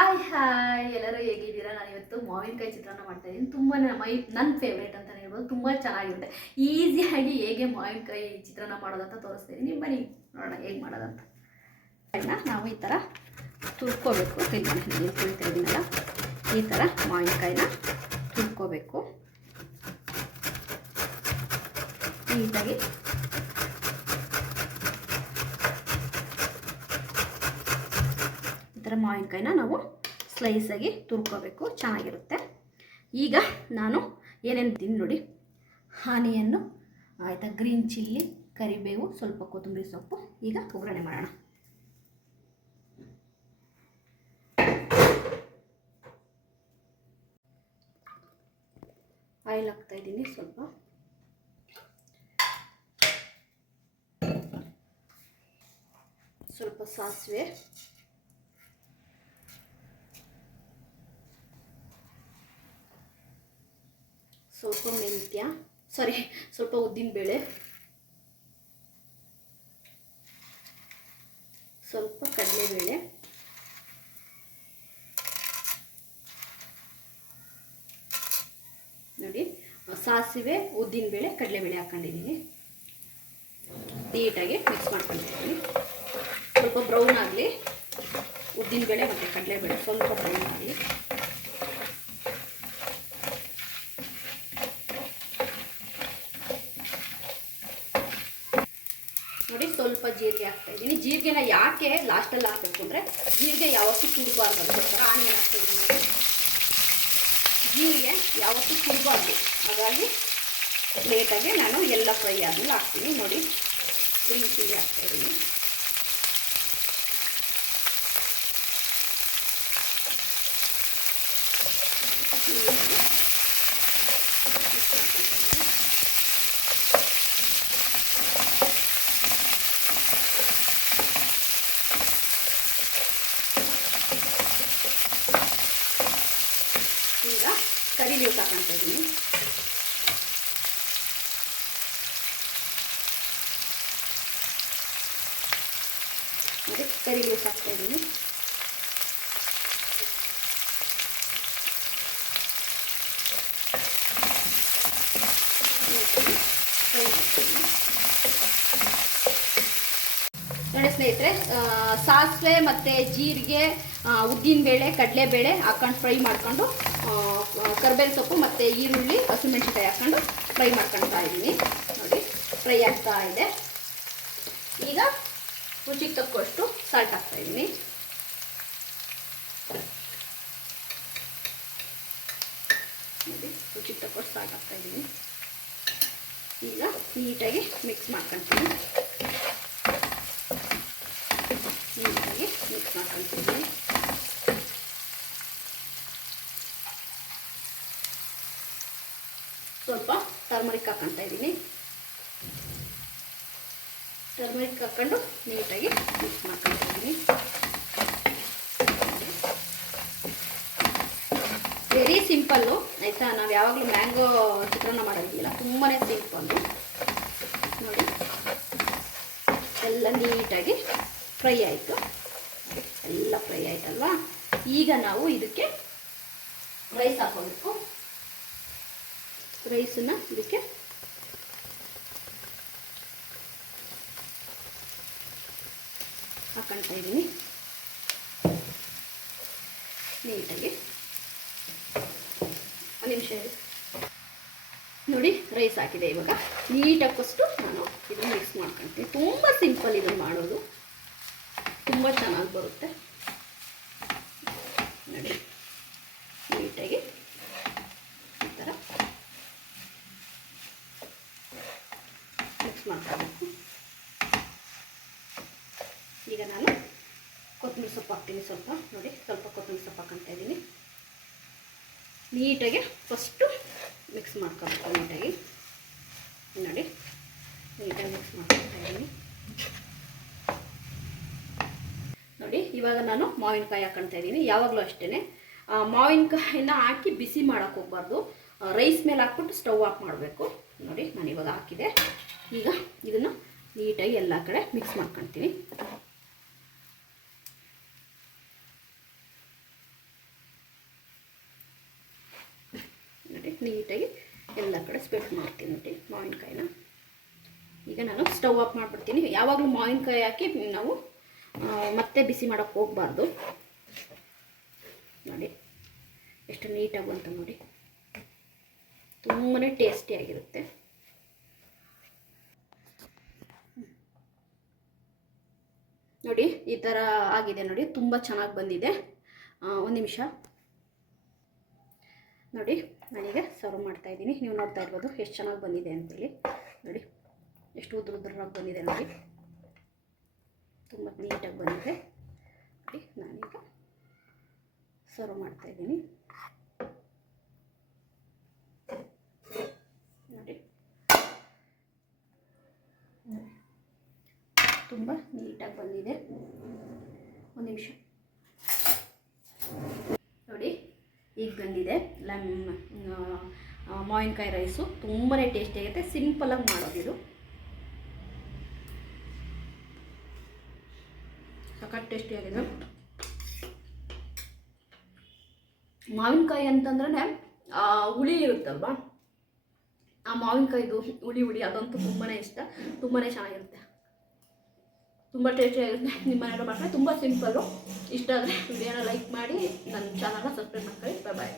Hi hi ಎಲ್ಲರೂ ಹೇಗಿದ್ದೀರಾ? ನಾನು ಇವತ್ತು ಮಾವಿನಕಾಯಿ ಚಿತ್ರಾನ್ನ ಮಾಡ್ತಾ ಇದ್ದೀನಿ. ತುಂಬಾ ಮೈ ನನ್ನ ಫೇವ್ರೇಟ್ ಅಂತಲೇ ಹೇಳ್ಬೋದು. ತುಂಬ ಚೆನ್ನಾಗಿರುತ್ತೆ. ಈಸಿಯಾಗಿ ಹೇಗೆ ಮಾವಿನಕಾಯಿ ಚಿತ್ರಾನ್ನ ಮಾಡೋದಂತ ತೋರಿಸ್ತೀನಿ ನಿಮ್ಮ ಬನ್ನಿ, ನೋಡೋಣ ಹೇಗೆ ಮಾಡೋದಂತ. ನಾವು ಈ ಥರ ತುರ್ಕೋಬೇಕು. ತಿಳ್ಕೊಂಡು ತುಳಿತಾ ಇದ್ದೀನಲ್ಲ. ಈ ಥರ ಮಾವಿನಕಾಯಿನ ತುರ್ಕೋಬೇಕು. ನೀಟಾಗಿ ಈ ಥರ ಮಾವಿನಕಾಯಿನ ನಾವು ಸ್ಲೈಸಾಗಿ ತುರ್ಕೋಬೇಕು. ಚೆನ್ನಾಗಿರುತ್ತೆ. ಈಗ ನಾನು ಏನೇನು ತಿಂದು ನೋಡಿ. ಹಾನಿಯನ್ನು ಆಯಿತಾ ಗ್ರೀನ್ ಚಿಲ್ಲಿ ಕರಿಬೇವು, ಸ್ವಲ್ಪ ಕೊತ್ತಂಬರಿ ಸೊಪ್ಪು. ಈಗ ಒಗ್ಗರಣೆ ಮಾಡೋಣ. ಆಯಿಲ್ ಹಾಕ್ತಾ ಇದ್ದೀನಿ ಸ್ವಲ್ಪ. ಸ್ವಲ್ಪ ಸಾಸಿವೆ. ಸ್ವಲ್ಪ ಮೆಂತ್ಯ ಸಾರಿ ಸ್ವಲ್ಪ ಉದ್ದಿನಬೇಳೆ. ಸ್ವಲ್ಪ ಕಡಲೆಬೇಳೆ. ನೋಡಿ, ಸಾಸಿವೆ, ಉದ್ದಿನಬೇಳೆ, ಕಡಲೆಬೇಳೆ ಹಾಕ್ಕೊಂಡಿದ್ದೀನಿ ನೀಟಾಗಿ ಮಿಕ್ಸ್ ಮಾಡ್ಕೊಂಡಿದ್ದೀನಿ. ಸ್ವಲ್ಪ ಬ್ರೌನ್ ಆಗಲಿ, ಉದ್ದಿನಬೇಳೆ ಮತ್ತು ಕಡಲೆಬೇಳೆ ಸ್ವಲ್ಪ ಬ್ರೌನ್ ಆಗಲಿ. ನೋಡಿ ಸ್ವಲ್ಪ ಜೀರಿಗೆ ಹಾಕ್ತಾ ಇದ್ದೀನಿ. ಜೀರಿಗೆನ ಯಾಕೆ ಲಾಸ್ಟಲ್ಲಿ ಹಾಕಬೇಕು ಅಂದರೆ ಜೀರಿಗೆ ಯಾವತ್ತೂ ಕುಡಬಾರ್ದು ಅದಕ್ಕೋಸ್ಕರ ಆನಿಯನ್ ಹಾಕ್ತಾ ಇದ್ದೀನಿ ನೋಡಿ. ಜೀರಿಗೆ ಯಾವತ್ತೂ ಕುಡಬಾರ್ದು. ಹಾಗಾಗಿ ಲೇಟಾಗಿ ನಾನು ಎಲ್ಲ ಫ್ರೈ ಆದಮೇಲೆ ಹಾಕ್ತೀನಿ. ನೋಡಿ ಗ್ರೀನ್ ಚಿಲ್ಲಿ ಹಾಕ್ತಾ ಇದ್ದೀನಿ ಈಗ ಲೀವ್ಸ್ ಹಾಕೊಂತ ಇದ್ದೀನಿ ನೋಡಿ ಕರಿ ಲೀವ್ಸ್ ಹಾಕ್ತಾ ಇದ್ದೀನಿ ಫ್ರೈ ಮಾಡ್ತೀನಿ ನೋಡಿ ಸ್ನೇಹಿತರೆ ಸಾಸಿವೆ ಮತ್ತು ಜೀರಿಗೆ ಉದ್ದಿನಬೇಳೆ ಕಡಲೆಬೇಳೆ ಹಾಕೊಂಡು ಫ್ರೈ ಮಾಡ್ಕೊಂಡು ಕರ್ಬೇವಿನ ಸೊಪ್ಪು ಮತ್ತು ಈರುಳ್ಳಿ, ಹಸಿಮೆಣಸಿನ್ಕಾಯಿ ಹಾಕ್ಕೊಂಡು ಫ್ರೈ ಮಾಡ್ಕೊಳ್ತಾ ಇದ್ದೀನಿ. ನೋಡಿ, ಫ್ರೈ ಆಗ್ತಾ ಇದೆ. ಈಗ ರುಚಿಗೆ ತಕ್ಕಷ್ಟು ಸಾಲ್ಟ್ ಹಾಕ್ತಾ ಇದ್ದೀನಿ. ರುಚಿಗೆ ತಕ್ಕಷ್ಟು ಸಾಲ್ಟ್ ಹಾಕ್ತಾ ಇದ್ದೀನಿ. ಈಗ ನೀಟಾಗಿ ಮಿಕ್ಸ್ ಮಾಡ್ಕೊಳ್ತೀನಿ ನೀಟಾಗಿ ಮಿಕ್ಸ್ ಮಾಡ್ಕೊಳ್ತಿದ್ದೀನಿ ಸ್ವಲ್ಪ ಟರ್ಮರಿಕ್ ಹಾಕೊಳ್ತಾ ಇದ್ದೀನಿ ಟರ್ಮರಿಕ್ ಹಾಕೊಂಡು ನೀಟಾಗಿ ಮಿಕ್ಸ್ ಮಾಡ್ಕೊಳ್ತಾ ವೆರಿ ಸಿಂಪಲ್ಲು ಆಯಿತಾ? ನಾವು ಯಾವಾಗಲೂ ಮ್ಯಾಂಗೋ ಚಿತ್ರಾನ್ನ ಮಾಡೋದಿಲ್ಲ ತುಂಬಾ ಸಿಂಪಲ್ಲು ನೋಡಿ. ಎಲ್ಲ ನೀಟಾಗಿ ಫ್ರೈ ಆಯಿತು. ಎಲ್ಲ ಫ್ರೈ ಆಯ್ತಲ್ವಾ? ಈಗ ನಾವು ಇದಕ್ಕೆ ರೈಸ್ ಹಾಕೋಬೇಕು ರೈಸನ್ನ ಇದಕ್ಕೆ ಹಾಕೊಳ್ತಾ ಇದ್ದೀನಿ. ನೀಟಾಗಿ. ಒಂದು ನಿಮಿಷ ಹೇಳಿ ನೋಡಿ ರೈಸ್ ಹಾಕಿದೆ ಇವಾಗ. ನೀಟಾಗಿ ನಾನು ಇದನ್ನು ಮಿಕ್ಸ್ ಮಾಡ್ಕೊಳ್ತೀನಿ ತುಂಬ ಸಿಂಪಲ್ ಇದನ್ನು ಮಾಡೋದು. ತುಂಬ ಚೆನ್ನಾಗಿ ಬರುತ್ತೆ. ನೋಡಿ, ನೀಟಾಗಿ ಈ ಥರ ಮಿಕ್ಸ್ ಮಾಡ್ಕೋಬೇಕು. ಈಗ ನಾನು ಕೊತ್ತಂಬರಿ ಸೊಪ್ಪು ಹಾಕ್ತೀನಿ ಸ್ವಲ್ಪ. ನೋಡಿ, ಸ್ವಲ್ಪ ಕೊತ್ತಂಬರಿ ಸೊಪ್ಪು ಹಾಕ್ಕೊತಾ ಇದ್ದೀನಿ. ನೀಟಾಗಿ ಫಸ್ಟು ಮಿಕ್ಸ್ ಮಾಡ್ಕೋಬೇಕು ನೀಟಾಗಿ. ನೋಡಿ, ನೀಟಾಗಿ ಮಿಕ್ಸ್ ಮಾಡ್ಕೊತಾ ಇದ್ದೀನಿ. ನೋಡಿ. ಇವಾಗ ನಾನು ಮಾವಿನಕಾಯಿ ಹಾಕೊಳ್ತಾ ಇದ್ದೀನಿ. ಯಾವಾಗಲೂ ಅಷ್ಟೇ ಮಾವಿನಕಾಯಿನ ಹಾಕಿ ಬಿಸಿ ಮಾಡೋಕೆ ಹೋಗ್ಬಾರ್ದು. ರೈಸ್ ಮೇಲೆ ಹಾಕ್ಬಿಟ್ಟು ಸ್ಟವ್ ಆಫ್ ಮಾಡಬೇಕು. ನೋಡಿ, ನಾನು ಇವಾಗ ಹಾಕಿದೆ. ಈಗ ಇದನ್ನು ನೀಟಾಗಿ ಎಲ್ಲ ಕಡೆ ಮಿಕ್ಸ್ ಮಾಡ್ಕೊಳ್ತೀನಿ ನೋಡಿ, ನೀಟಾಗಿ ಎಲ್ಲ ಕಡೆ ಸ್ಪೆಟ್ ಮಾಡ್ತೀನಿ ನೋಡಿ ಮಾವಿನಕಾಯಿನ. ಈಗ ನಾನು ಸ್ಟವ್ ಆಫ್ ಮಾಡಿಬಿಡ್ತೀನಿ. ಯಾವಾಗಲೂ ಮಾವಿನಕಾಯಿ ಹಾಕಿ ನಾವು ಮತ್ತೆ ಬಿಸಿ ಮಾಡೋಕ್ಕೆ ಹೋಗಬಾರ್ದು. ನೋಡಿ, ಎಷ್ಟು ನೀಟಾಗಿ ಬಂತು ನೋಡಿ ತುಂಬಾ ಟೇಸ್ಟಿಯಾಗಿರುತ್ತೆ ನೋಡಿ, ಈ ಥರ ಆಗಿದೆ ನೋಡಿ, ತುಂಬ ಚೆನ್ನಾಗಿ ಬಂದಿದೆ. ಒಂದು ನಿಮಿಷ. ನೋಡಿ, ನಾನೀಗ ಸರ್ವ್ ಮಾಡ್ತಾ ಇದ್ದೀನಿ. ನೀವು ನೋಡ್ತಾ ಇರ್ಬೋದು, ಎಷ್ಟು ಚೆನ್ನಾಗಿ ಬಂದಿದೆ ಅಂತೇಳಿ. ನೋಡಿ, ಎಷ್ಟು ಉದ್ರ ಉದ್ರಾಗಿ ಬಂದಿದೆ ನೋಡಿ. ತುಂಬ ನೀಟಾಗಿ ಬಂದಿದೆ. ನೋಡಿ, ನಾನೀಗ ಸರ್ವ್ ಮಾಡ್ತಾ ಇದ್ದೀನಿ. ನೋಡಿ. ತುಂಬ ನೀಟಾಗಿ ಬಂದಿದೆ. ಒಂದು ನಿಮಿಷ. ನೋಡಿ, ಈಗ ಬಂದಿದೆ. ಲಮ್ ಮಾವಿನಕಾಯಿ ರೈಸು ತುಂಬಾ ಟೇಸ್ಟಿಯಾಗುತ್ತೆ ಸಿಂಪಲಾಗಿ ಮಾಡೋದಿದು ಸಖತ್ ಟೇಸ್ಟಿಯಾಗಿದೆ ಮಾವಿನಕಾಯಿ ಅಂತಂದ್ರೆ ಹುಳಿ ಇರುತ್ತಲ್ವಾ? ಆ ಮಾವಿನಕಾಯಿದು ಹುಳಿ ಹುಳಿ, ಅದಂತೂ ತುಂಬಾ ಇಷ್ಟ. ತುಂಬಾ ಚೆನ್ನಾಗಿರುತ್ತೆ. ತುಂಬ ಟೇಸ್ಟಿಯಾಗಿರುತ್ತೆ ನಿಮ್ಮ ಮನೆಯಲ್ಲೂ ಮಾಡ್ತಾರೆ ತುಂಬ ಸಿಂಪಲ್ಲು ಇಷ್ಟ ಆದರೆ ವಿಡಿಯೋನ ಲೈಕ್ ಮಾಡಿ, ನನ್ನ ಚಾನಲ್ನ ಸಬ್ಸ್ಕ್ರೈಬ್ ಮಾಡ್ಕೊಳ್ಳಿ. ಬಾಯ್